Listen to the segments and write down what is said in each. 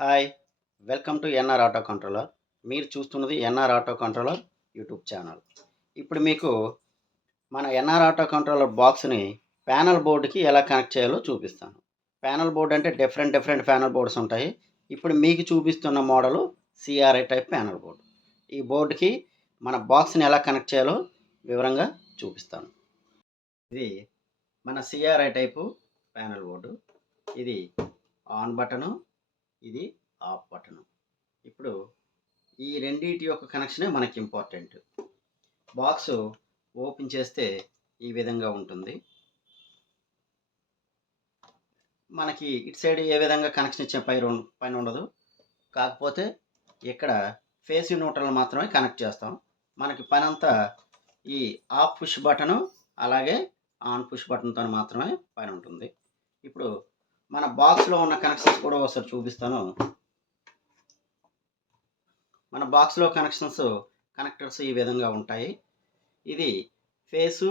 Hi! Welcome to NR auto controller. మీరు చూస్తున్నది NR auto controller YouTube channel. ఇప్పుడు మీకు మన ఎన్ఆర్ ఆటో కంట్రోలర్ బాక్స్‌ని ప్యానెల్ బోర్డ్‌కి ఎలా కనెక్ట్ చేయాలో చూపిస్తాను. ప్యానెల్ బోర్డ్ అంటే డిఫరెంట్ ప్యానెల్ బోర్డ్స్ ఉంటాయి. ఇప్పుడు మీకు చూపిస్తున్న model CRI type panel board. ఈ బోర్డ్‌కి మన బాక్స్‌ని ఎలా కనెక్ట్ చేయాలో వివరంగా చూపిస్తాను. ఇది మన సీఆర్ఐ టైపు ప్యానెల్ బోర్డు. ఇది ఆన్ బటను, ఇది ఆఫ్ బటను. ఇప్పుడు ఈ రెండిటి యొక్క కనెక్షనే మనకి ఇంపార్టెంట్. బాక్స్ ఓపెన్ చేస్తే ఈ విధంగా ఉంటుంది. మనకి ఇటు సైడ్ ఏ విధంగా కనెక్షన్ ఇచ్చే పని ఉండదు. కాకపోతే ఇక్కడ ఫేస్ న్యూట్రల్ మాత్రమే కనెక్ట్ చేస్తాం. మనకి పని అంతా ఈ ఆఫ్ పుష్ బటను అలాగే ఆన్ పుష్ బటన్తో మాత్రమే పని ఉంటుంది. ఇప్పుడు మన బాక్స్లో ఉన్న కనెక్షన్స్ కూడా ఒకసారి చూపిస్తాను. మన బాక్స్లో కనెక్టర్స్ ఈ విధంగా ఉంటాయి. ఇది ఫేసు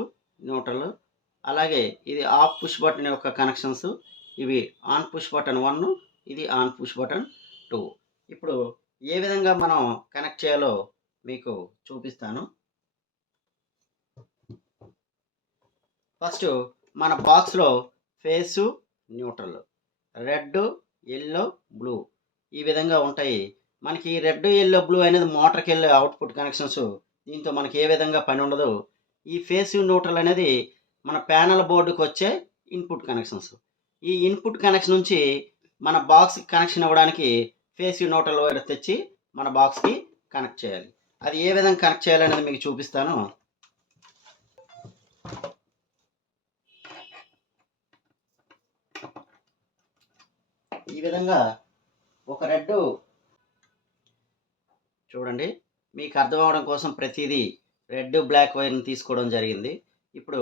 న్యూట్రల్, అలాగే ఇది ఆఫ్ పుష్ బటన్ యొక్క కనెక్షన్స్. ఇవి ఆన్ పుష్ బటన్ 1, ఇది ఆన్ పుష్ బటన్ 2. ఇప్పుడు ఏ విధంగా మనం కనెక్ట్ చేయాలో మీకు చూపిస్తాను. ఫస్ట్ మన బాక్స్లో face neutral, red, yellow, blue ఈ విధంగా ఉంటాయి. మనకి రెడ్, ఎల్లో, బ్లూ అనేది మోటార్కి వెళ్ళే అవుట్పుట్ కనెక్షన్స్. దీంతో మనకి ఏ విధంగా పని ఉండదు. ఈ ఫేస్ న్యూట్రల్ అనేది మన ప్యానల్ బోర్డుకి వచ్చే ఇన్పుట్ కనెక్షన్స్. ఈ ఇన్పుట్ కనెక్షన్ నుంచి మన బాక్స్కి కనెక్షన్ ఇవ్వడానికి ఫేస్ న్యూట్రల్ వైర్ తెచ్చి మన బాక్స్కి కనెక్ట్ చేయాలి. అది ఏ విధంగా కనెక్ట్ చేయాలనేది మీకు చూపిస్తాను. ఈ విధంగా ఒక రెడ్ చూడండి, మీకు అర్థం అవడం కోసం ప్రతిదీ రెడ్, బ్లాక్ వైర్ని తీసుకోవడం జరిగింది. ఇప్పుడు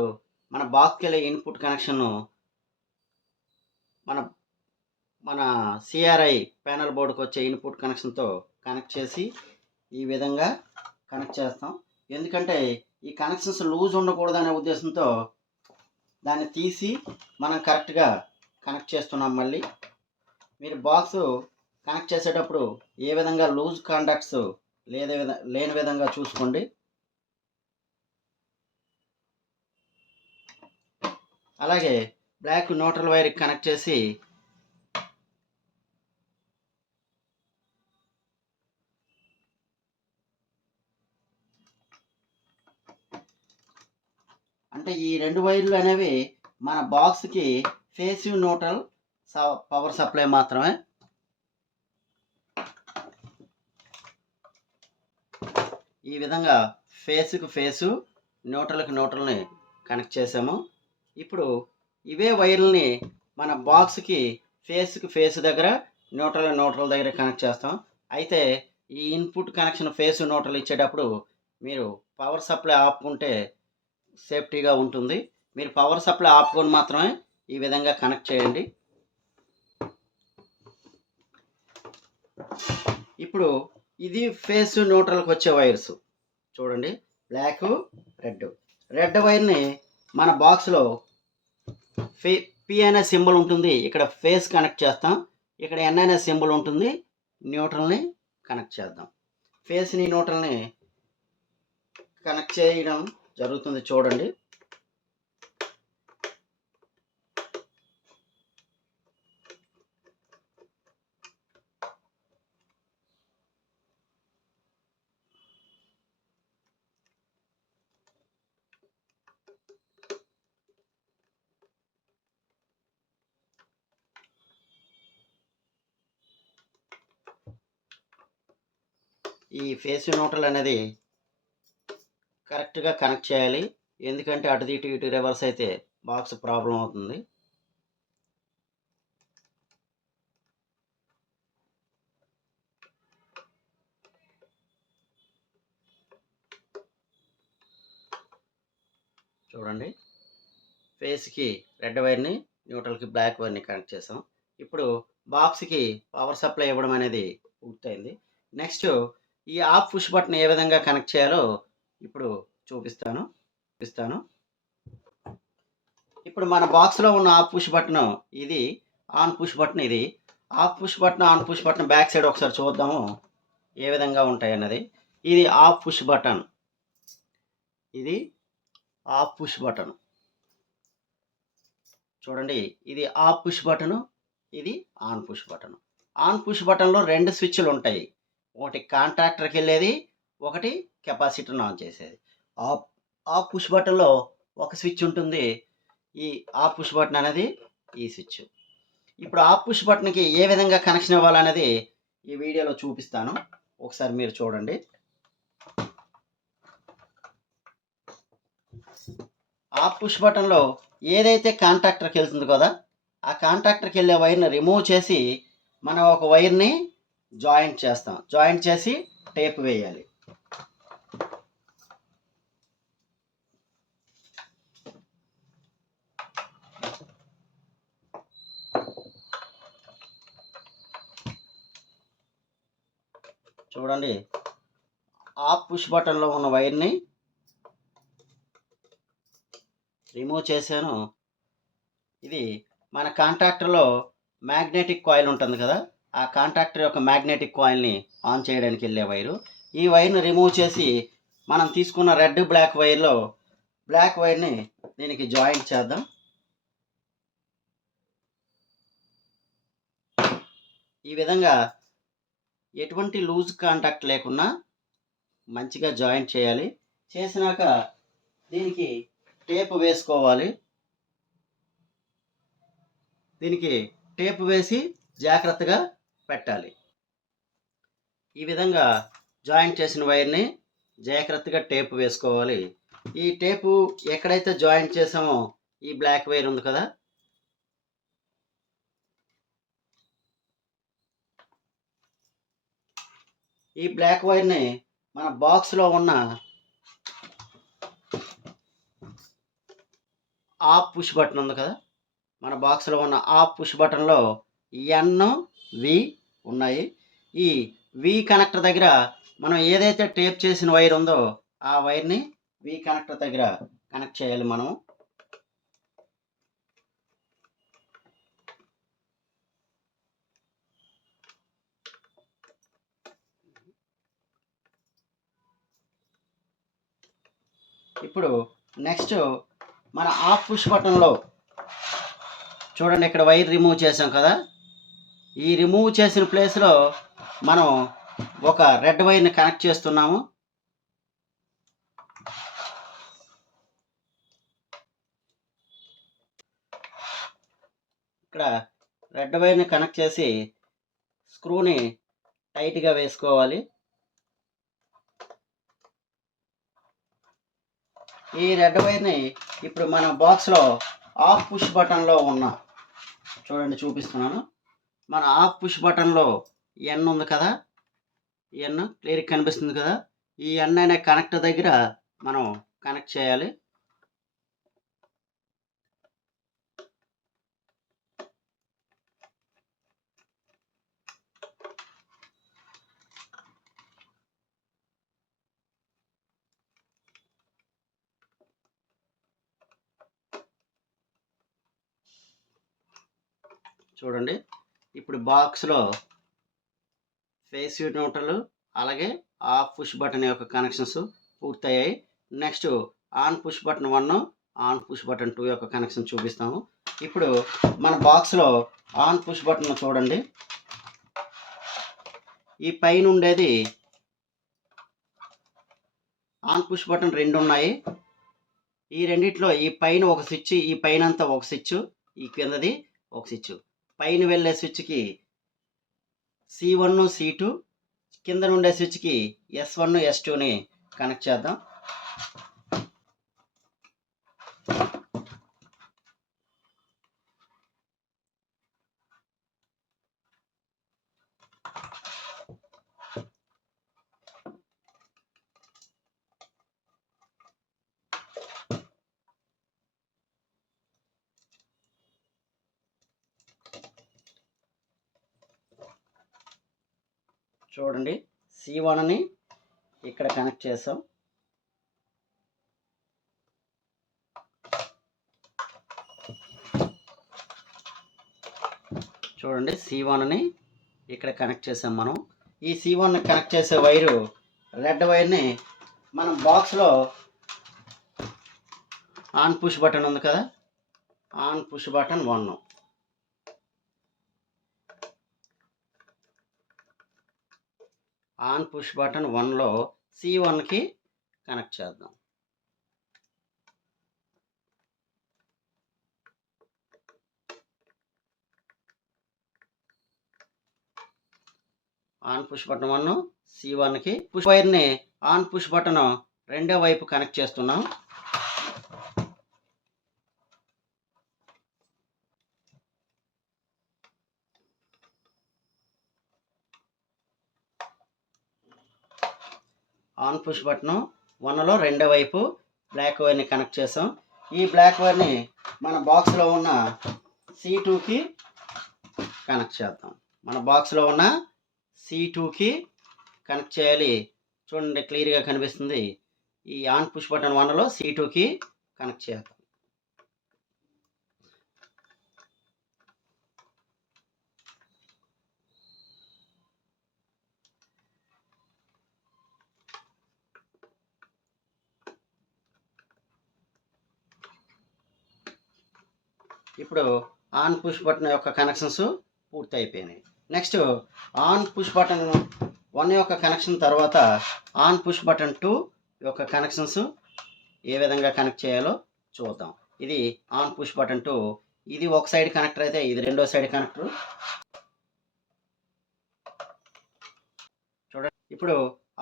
మన బాక్స్కి వెళ్ళే ఇన్పుట్ కనెక్షన్ను మన సిఆర్ఐ ప్యానల్ బోర్డుకి వచ్చే ఇన్పుట్ కనెక్షన్తో కనెక్ట్ చేసి ఈ విధంగా కనెక్ట్ చేస్తాం. ఎందుకంటే ఈ కనెక్షన్స్ లూజ్ ఉండకూడదనే ఉద్దేశంతో దాన్ని తీసి మనం కరెక్ట్గా కనెక్ట్ చేస్తున్నాం. మళ్ళీ మీరు బాక్స్ కనెక్ట్ చేసేటప్పుడు ఏ విధంగా లూజ్ కాంటాక్ట్స్ లేని విధంగా చూసుకోండి. అలాగే బ్లాక్ న్యూట్రల్ వైర్ కనెక్ట్ చేసి అంటే ఈ రెండు వైర్లు అనేవి మన బాక్స్కి ఫేస్ న్యూట్రల్ పవర్ సప్లై మాత్రమే. ఈ విధంగా ఫేస్కి ఫేసు, న్యూట్రల్కి న్యూట్రల్ని కనెక్ట్ చేసాము. ఇప్పుడు ఇవే వైర్లని మన బాక్స్కి ఫేస్కి ఫేస్ దగ్గర, న్యూట్రల్ దగ్గర కనెక్ట్ చేస్తాం. అయితే ఈ ఇన్పుట్ కనెక్షన్ ఫేస్ న్యూట్రల్ ఇచ్చేటప్పుడు మీరు పవర్ సప్లై ఆపుకుంటే సేఫ్టీగా ఉంటుంది. మీరు పవర్ సప్లై ఆపుకొని మాత్రమే ఈ విధంగా కనెక్ట్ చేయండి. ఇప్పుడు ఇది ఫేస్ న్యూట్రల్కి వచ్చే వైర్స్ చూడండి, బ్లాక్, రెడ్ వైర్ని మన బాక్స్లో పి అనే సింబల్ ఉంటుంది, ఇక్కడ ఫేస్ కనెక్ట్ చేస్తాం. ఇక్కడ ఎన్ అనే సింబల్ ఉంటుంది, న్యూట్రల్ని కనెక్ట్ చేద్దాం. ఫేస్ని న్యూట్రల్ని కనెక్ట్ చేయడం జరుగుతుంది చూడండి. ఈ ఫేస్ న్యూట్రల్ అనేది కరెక్ట్గా కనెక్ట్ చేయాలి. ఎందుకంటే అటు ఇటు రివర్స్ అయితే బాక్స్ ప్రాబ్లం అవుతుంది. చూడండి, ఫేస్కి రెడ్ వైర్ని, న్యూట్రల్కి బ్లాక్ వైర్ని కనెక్ట్ చేసాం. ఇప్పుడు బాక్స్కి పవర్ సప్లై ఇవ్వడం అనేది పూర్తయింది. నెక్స్ట్ ఈ ఆఫ్ పుష్ బటన్ ఏ విధంగా కనెక్ట్ చేయాలో ఇప్పుడు చూపిస్తాను. ఇప్పుడు మన బాక్స్లో ఉన్న ఆఫ్ పుష్ బటన్ ఇది, ఆన్ పుష్ బటన్ ఇది. Off push button, on push button back side ఒకసారి చూద్దాము ఏ విధంగా ఉంటాయి అన్నది. ఇది ఆఫ్ పుష్ బటన్, ఇది ఆఫ్ పుష్ బటన్. చూడండి, ఇది ఆఫ్ పుష్ బటను, ఇది on push button. On push బటన్లో 2 స్విచ్లు ఉంటాయి. ఒకటి కాంటాక్టర్కి వెళ్ళేది, ఒకటి కెపాసిటర్ని ఆన్ చేసేది. ఆఫ్ ఆఫ్ పుష్ బటన్లో ఒక స్విచ్ ఉంటుంది. ఈ ఆఫ్ పుష్ బటన్ అనేది ఈ స్విచ్. ఇప్పుడు ఆఫ్ పుష్ బటన్కి ఏ విధంగా కనెక్షన్ ఇవ్వాలనేది ఈ వీడియోలో చూపిస్తాను, ఒకసారి మీరు చూడండి. ఆఫ్ పుష్ బటన్లో ఏదైతే కాంటాక్టర్కి వెళ్తుంది కదా, ఆ కాంటాక్టర్కి వెళ్ళే వైర్ని రిమూవ్ చేసి మనం ఒక వైర్ని జాయింట్ చేస్తాం. జాయింట్ చేసి టేప్ వేయాలి. చూడండి, ఆఫ్ పుష్ బటన్లో ఉన్న వైర్ని రిమూవ్ చేశాను. ఇది మన కాంటాక్టర్లో మ్యాగ్నెటిక్ కాయిల్ ఉంటుంది కదా, ఆ కాంటాక్టర్ యొక్క మ్యాగ్నెటిక్ కాయిల్ని ఆన్ చేయడానికి వెళ్ళే వైరు. ఈ వైర్ని రిమూవ్ చేసి మనం తీసుకున్న రెడ్ బ్లాక్ వైర్లో బ్లాక్ వైర్ని దీనికి జాయింట్ చేద్దాం. ఈ విధంగా ఎటువంటి లూజ్ కాంటాక్ట్ లేకుండా మంచిగా జాయింట్ చేయాలి. చేసినాక దీనికి టేప్ వేసుకోవాలి. దీనికి టేప్ వేసి జాగ్రత్తగా పెట్టాలి. ఈ విధంగా జాయింట్ చేసిన వైర్ని జాగ్రత్తగా టేప్ వేసుకోవాలి. ఈ టేపు ఎక్కడైతే జాయింట్ చేసామో ఈ బ్లాక్ వైర్ ఉంది కదా, ఈ బ్లాక్ వైర్ని మన బాక్స్లో ఉన్న ఆఫ్ పుష్ బటన్ ఉంది కదా, మన బాక్స్లో ఉన్న ఆఫ్ పుష్ బటన్లో ఎన్, వి ఉన్నాయి. ఈ వి కనెక్టర్ దగ్గర మనం ఏదైతే టేప్ చేసిన వైర్ ఉందో ఆ వైర్ని వి కనెక్టర్ దగ్గర కనెక్ట్ చేయాలి మనం. ఇప్పుడు నెక్స్ట్ మన ఆఫ్ పుష్ బటన్లో చూడండి, ఇక్కడ వైర్ రిమూవ్ చేసాం కదా, ఈ రిమూవ్ చేసిన ప్లేస్లో మనం ఒక రెడ్ వైర్ని కనెక్ట్ చేస్తున్నాము. ఇక్కడ రెడ్ వైర్ని కనెక్ట్ చేసి స్క్రూని టైట్గా వేసుకోవాలి. ఈ రెడ్ వైర్ని ఇప్పుడు మన బాక్స్లో ఆఫ్ పుష్ బటన్లో ఉన్న, చూడండి చూపిస్తున్నాను, మన ఆఫ్ పుష్ బటన్లో ఎన్ ఉంది కదా, ఎన్ క్లియర్గా కనిపిస్తుంది కదా, ఈ ఎన్ అనే కనెక్టర్ దగ్గర మనం కనెక్ట్ చేయాలి. చూడండి, ఇప్పుడు బాక్స్లో ఫేస్ న్యూట్రల్ అలాగే ఆఫ్ పుష్ బటన్ యొక్క కనెక్షన్స్ పూర్తయ్యాయి. Next on push button 1, on push button 2 యొక్క కనెక్షన్ చూపిస్తాము. ఇప్పుడు మన బాక్స్లో ఆన్ పుష్ బటన్ చూడండి, ఈ పైన ఉండేది ఆన్ పుష్ బటన్ 2 ఉన్నాయి. ఈ రెండిట్లో ఈ పైన ఒక స్విచ్, ఈ పైన అంతా ఒక స్విచ్, ఈ కిందది ఒక స్విచ్. పైన వెళ్ళే స్విచ్కి C1, C2, కింద ఉండే స్విచ్కి S1, S2ని కనెక్ట్ చేద్దాం. చూడండి, C1ని ఇక్కడ కనెక్ట్ చేసాం. చూడండి C1ని ఇక్కడ కనెక్ట్ చేసాం మనం. ఈ C1ని కనెక్ట్ చేసే వైరు రెడ్ వైర్ని మనం బాక్స్లో ఆన్ పుష్ బటన్ ఉంది కదా, on push button 1, on push button 1లో C1కి కనెక్ట్ చేద్దాం. ఆన్ పుష్ బటన్ 1 C1కి. పుష్ వైర్ని ఆన్ పుష్ బటన్ రెండో వైపు కనెక్ట్ చేస్తున్నాం. ఆన్ పుష్ బటన్ 1లో రెండో వైపు బ్లాక్ వైర్ని కనెక్ట్ చేసాం. ఈ బ్లాక్ వైర్ని మన బాక్స్లో ఉన్న C2కి కనెక్ట్ చేద్దాం. మన బాక్స్లో ఉన్న C2కి కనెక్ట్ చేయాలి. చూడండి, క్లియర్గా కనిపిస్తుంది. ఈ ఆన్ పుష్ బటన్ 1లో C2కి కనెక్ట్ చేద్దాం. ఇప్పుడు ఆన్ పుష్ బటన్ యొక్క కనెక్షన్స్ పూర్తి అయిపోయినాయి. నెక్స్ట్ ఆన్ పుష్ బటన్ 1 యొక్క కనెక్షన్ తర్వాత ఆన్ పుష్ బటన్ 2 యొక్క కనెక్షన్స్ ఏ విధంగా కనెక్ట్ చేయాలో చూద్దాం. ఇది ఆన్ పుష్ బటన్ 2, ఇది ఒక సైడ్ కనెక్టర్ అయితే ఇది రెండో సైడ్ కనెక్టర్. చూడండి, ఇప్పుడు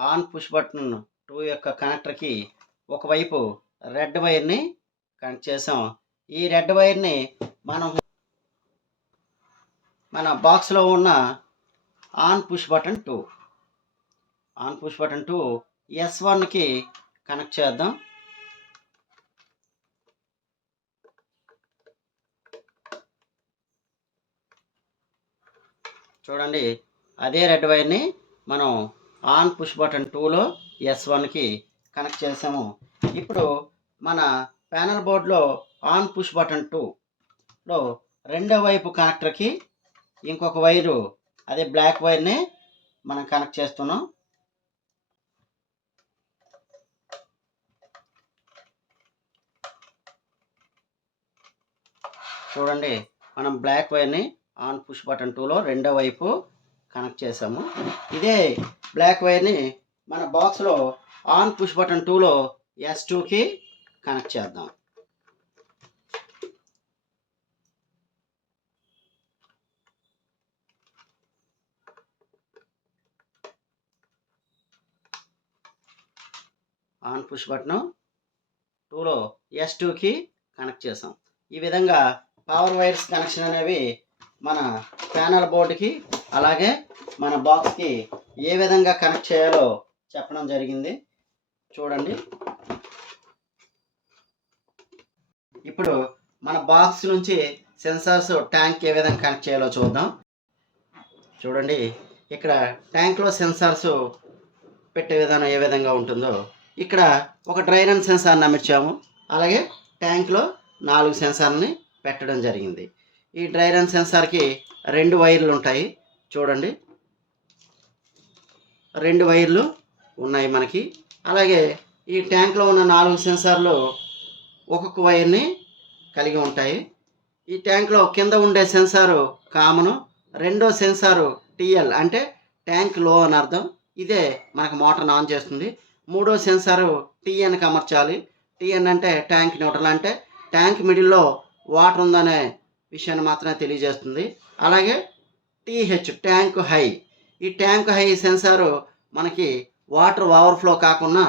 ఆన్ పుష్ బటన్ 2 యొక్క కనెక్టర్కి ఒకవైపు రెడ్ వైర్ని కనెక్ట్ చేసాం. ఈ రెడ్ వైర్ని మనం మన బాక్స్లో ఉన్న on push button 2, on push button 2 S1కి కనెక్ట్ చేద్దాం. చూడండి, అదే రెడ్ వైర్ని మనం ఆన్ పుష్ బటన్ 2లో S1కి కనెక్ట్ చేసాము. ఇప్పుడు మన ప్యానల్ బోర్డ్లో ఆన్ పుష్ బటన్ 2లో రెండో వైపు కనెక్టర్కి ఇంకొక వైరు, అదే బ్లాక్ వైర్ని మనం కనెక్ట్ చేస్తున్నాం. చూడండి, మనం బ్లాక్ వైర్ని ఆన్ పుష్ బటన్ 2లో రెండో వైపు కనెక్ట్ చేసాము. ఇదే బ్లాక్ వైర్ని మన బాక్స్లో ఆన్ పుష్ బటన్ 2లో S2కి కనెక్ట్ చేద్దాం. ఆన్ పుష్ బటన్ 2లో S2కి కనెక్ట్ చేసాం. ఈ విధంగా పవర్ వైర్స్ కనెక్షన్ అనేవి మన ప్యానల్ బోర్డుకి అలాగే మన బాక్స్కి ఏ విధంగా కనెక్ట్ చేయాలో చెప్పడం జరిగింది. చూడండి, ఇప్పుడు మన బాక్స్ నుంచి సెన్సార్స్ ట్యాంక్ ఏ విధంగా కనెక్ట్ చేయాలో చూద్దాం. చూడండి, ఇక్కడ ట్యాంక్లో సెన్సార్స్ పెట్టే విధానం ఏ విధంగా ఉంటుందో, ఇక్కడ ఒక డ్రై రన్ సెన్సార్ని అమర్చాము. అలాగే ట్యాంక్లో 4 సెన్సార్ని పెట్టడం జరిగింది. ఈ డ్రై రన్ సెన్సార్కి 2 వైర్లు ఉంటాయి. చూడండి, 2 వైర్లు ఉన్నాయి మనకి. అలాగే ఈ ట్యాంక్లో ఉన్న 4 సెన్సార్లు ఒక్కొక్క వైర్ని కలిగి ఉంటాయి. ఈ ట్యాంక్లో కింద ఉండే సెన్సారు కామను, రెండో సెన్సారు TL అంటే ట్యాంక్ లో అని అర్థం. ఇదే మనకు మోటార్ని ఆన్ చేస్తుంది. మూడో సెన్సారు TNకి అమర్చాలి. TN అంటే ట్యాంక్ న్యూట్రల్, అంటే ట్యాంక్ మిడిల్లో వాటర్ ఉందనే విషయాన్ని మాత్రమే తెలియజేస్తుంది. అలాగే TH ట్యాంక్ హై, ఈ ట్యాంక్ హై సెన్సారు మనకి వాటర్ ఓవర్ఫ్లో కాకుండా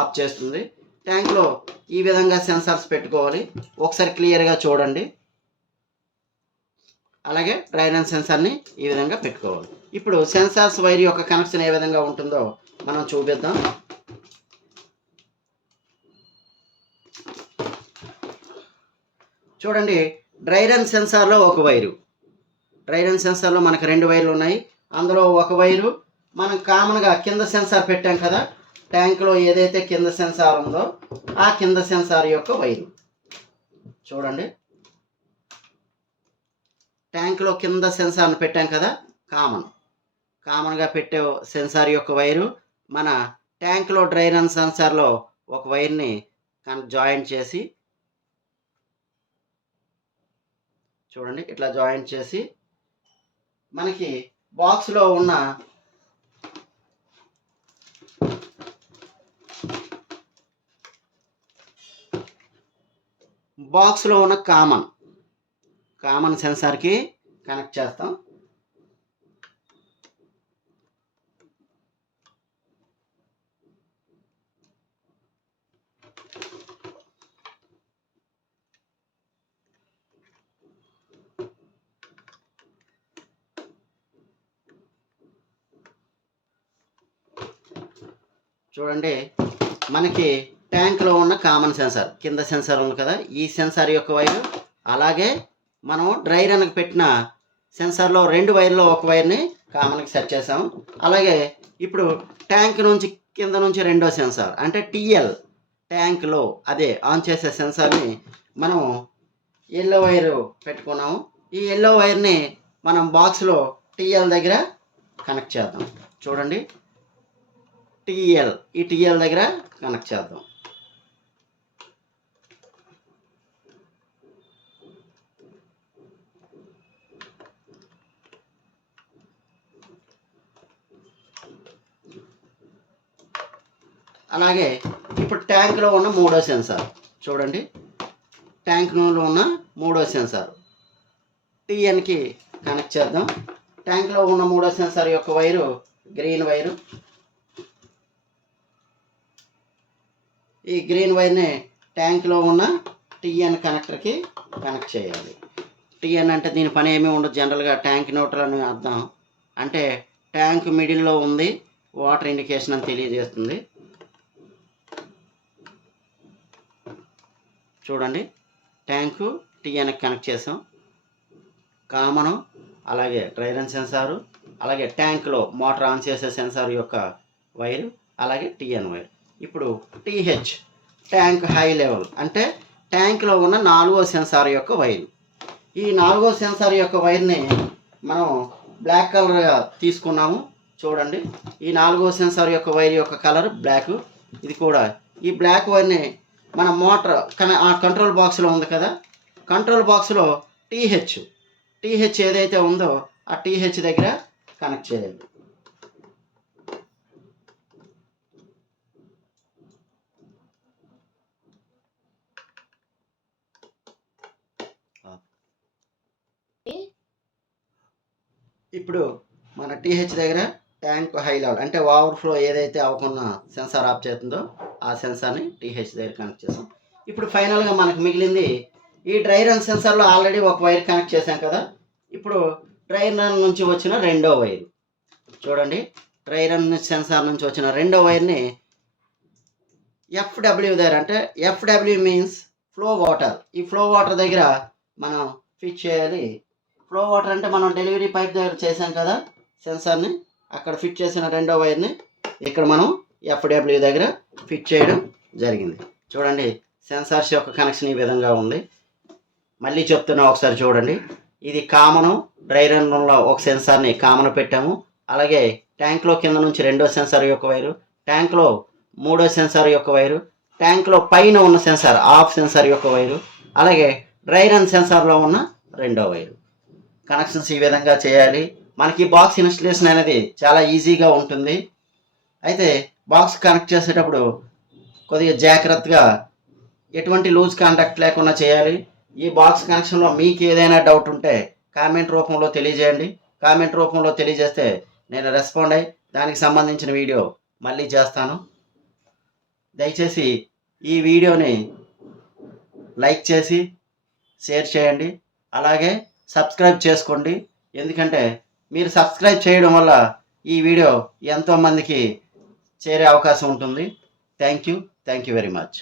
ఆఫ్ చేస్తుంది. ట్యాంక్లో ఈ విధంగా సెన్సార్స్ పెట్టుకోవాలి. ఒకసారి క్లియర్గా చూడండి. అలాగే డ్రై రన్ సెన్సార్ని ఈ విధంగా పెట్టుకోవాలి. ఇప్పుడు సెన్సార్స్ వైర్ యొక్క కనెక్షన్ ఏ విధంగా ఉంటుందో మనం చూపిద్దాం. చూడండి, డ్రై రన్ సెన్సార్లో ఒక వైరు, డ్రై రన్ సెన్సార్లో మనకు 2 వైర్లు ఉన్నాయి. అందులో ఒక వైరు మనం కామన్గా కింద సెన్సార్ పెట్టాం కదా, ట్యాంక్లో ఏదైతే కింద సెన్సార్ ఉందో ఆ కింద సెన్సార్ యొక్క వైరు. చూడండి, ట్యాంక్లో కింద సెన్సార్ని పెట్టాం కదా, కామన్గా పెట్టే సెన్సార్ యొక్క వైరు మన ట్యాంక్లో డ్రై రన్ సెన్సార్లో ఒక వైర్ని జాయింట్ చేసి చూడండి, ఇట్లా జాయింట్ చేసి మనకి బాక్స్లో ఉన్న కామన్ సెన్సార్కి కనెక్ట్ చేస్తాం. చూడండి, మనకి ట్యాంక్లో ఉన్న కామన్ సెన్సార్ కింద సెన్సార్ ఉంది కదా, ఈ సెన్సార్ యొక్క వైరు, అలాగే మనం డ్రై రన్కి పెట్టిన సెన్సార్లో 2 వైర్లో ఒక వైర్ని కామన్కి సెట్ చేసాం. అలాగే ఇప్పుడు ట్యాంక్ నుంచి కింద నుంచి రెండో సెన్సార్ అంటే టీఎల్ ట్యాంక్లో అదే ఆన్ చేసే సెన్సార్ని మనం ఎల్లో వైరు పెట్టుకున్నాము. ఈ ఎల్లో వైర్ని మనం బాక్స్లో టీఎల్ దగ్గర కనెక్ట్ చేద్దాం. చూడండి, ఈ టీఎల్ దగ్గర కనెక్ట్ చేద్దాం. అలాగే ఇప్పుడు ట్యాంక్లో ఉన్న మూడో సెన్సార్ చూడండి, ట్యాంక్లో ఉన్న మూడో సెన్సార్ టీఎన్కి కనెక్ట్ చేద్దాం. ట్యాంక్లో ఉన్న మూడో సెన్సార్ యొక్క వైరు గ్రీన్ వైరు. ఈ గ్రీన్ వైర్ని ట్యాంక్లో ఉన్న టీఎన్ కనెక్టర్కి కనెక్ట్ చేయాలి. టీఎన్ అంటే దీని పని ఏమీ ఉండదు, జనరల్గా ట్యాంక్ న్యూట్రల్ అని అర్థం. అంటే ట్యాంక్ మిడిల్లో ఉంది, వాటర్ ఇండికేషన్ అని తెలియజేస్తుంది. చూడండి, ట్యాంకు టీఎన్కి కనెక్ట్ చేసాం. కామను, అలాగే డ్రై రన్ సెన్సారు, అలాగే ట్యాంక్లో మోటార్ ఆన్ చేసే సెన్సార్ యొక్క వైరు, అలాగే టీఎన్ వైర్. ఇప్పుడు టీహెచ్ ట్యాంక్ హై లెవెల్ అంటే ట్యాంక్లో ఉన్న 4వ సెన్సార్ యొక్క వైరు. ఈ 4వ సెన్సార్ యొక్క వైర్ని మనం బ్లాక్ కలర్గా తీసుకున్నాము. చూడండి, ఈ 4వ సెన్సార్ యొక్క వైర్ యొక్క కలర్ బ్లాక్. ఇది కూడా ఈ బ్లాక్ వైర్ని మన మోటార్ ఆ కంట్రోల్ బాక్స్లో ఉంది కదా, కంట్రోల్ బాక్స్లో టీహెచ్ ఏదైతే ఉందో ఆ టీహెచ్ దగ్గర కనెక్ట్ చేయాలి. ఇప్పుడు మన టీహెచ్ దగ్గర ట్యాంక్ హై లెవెల్ అంటే ఓవర్ఫ్లో ఏదైతే అవ్వకుండా సెన్సార్ ఆఫ్ చేస్తుందో ఆ సెన్సార్ని టీహెచ్ దగ్గర కనెక్ట్ చేసాం. ఇప్పుడు ఫైనల్గా మనకు మిగిలింది ఈ డ్రై రన్ సెన్సార్లో ఆల్రెడీ ఒక వైర్ కనెక్ట్ చేసాం కదా. ఇప్పుడు డ్రై రన్ నుంచి వచ్చిన రెండో వైర్ చూడండి, డ్రై రన్ సెన్సార్ నుంచి వచ్చిన రెండో వైర్ని ఎఫ్డబ్ల్యూ దగ్గర అంటే ఎఫ్డబ్ల్యూ మీన్స్ ఫ్లో వాటర్. ఈ ఫ్లో వాటర్ దగ్గర మనం ఫిట్ చేయాలి. ఫ్లో వాటర్ అంటే మనం డెలివరీ పైప్ దగ్గర చేసాం కదా సెన్సార్ని, అక్కడ ఫిట్ చేసిన రెండో వైర్ని ఇక్కడ మనం ఎఫ్డబ్ల్యూ దగ్గర ఫిట్ చేయడం జరిగింది. చూడండి, సెన్సార్స్ యొక్క కనెక్షన్ ఈ విధంగా ఉంది. మళ్ళీ చెప్తున్నా, ఒకసారి చూడండి. ఇది కామను, డ్రై రన్లో ఒక సెన్సార్ని కామన్ పెట్టాము. అలాగే ట్యాంక్లో కింద నుంచి రెండో సెన్సార్ యొక్క వైరు, ట్యాంక్లో మూడో సెన్సార్ యొక్క వైరు, ట్యాంక్లో పైన ఉన్న సెన్సార్ ఆఫ్ సెన్సార్ యొక్క వైరు, అలాగే డ్రై రన్ సెన్సార్లో ఉన్న రెండో వైరు. కనెక్షన్స్ ఈ విధంగా చేయాలి. మనకి బాక్స్ ఇన్స్టలేషన్ అనేది చాలా ఈజీగా ఉంటుంది. అయితే బాక్స్ కనెక్ట్ చేసేటప్పుడు కొద్దిగా జాగ్రత్తగా ఎటువంటి లూజ్ కాంటాక్ట్ లేకుండా చేయాలి. ఈ బాక్స్ కనెక్షన్లో మీకు ఏదైనా డౌట్ ఉంటే కామెంట్ రూపంలో తెలియజేయండి. కామెంట్ రూపంలో తెలియజేస్తే నేను రెస్పాండ్ అయ్యి దానికి సంబంధించిన వీడియో మళ్ళీ చేస్తాను. దయచేసి ఈ వీడియోని లైక్ చేసి షేర్ చేయండి, అలాగే సబ్స్క్రైబ్ చేసుకోండి. ఎందుకంటే మీరు సబ్స్క్రైబ్ చేయడం వల్ల ఈ వీడియో ఎంతోమందికి చేరే అవకాశం ఉంటుంది. Thank you very much.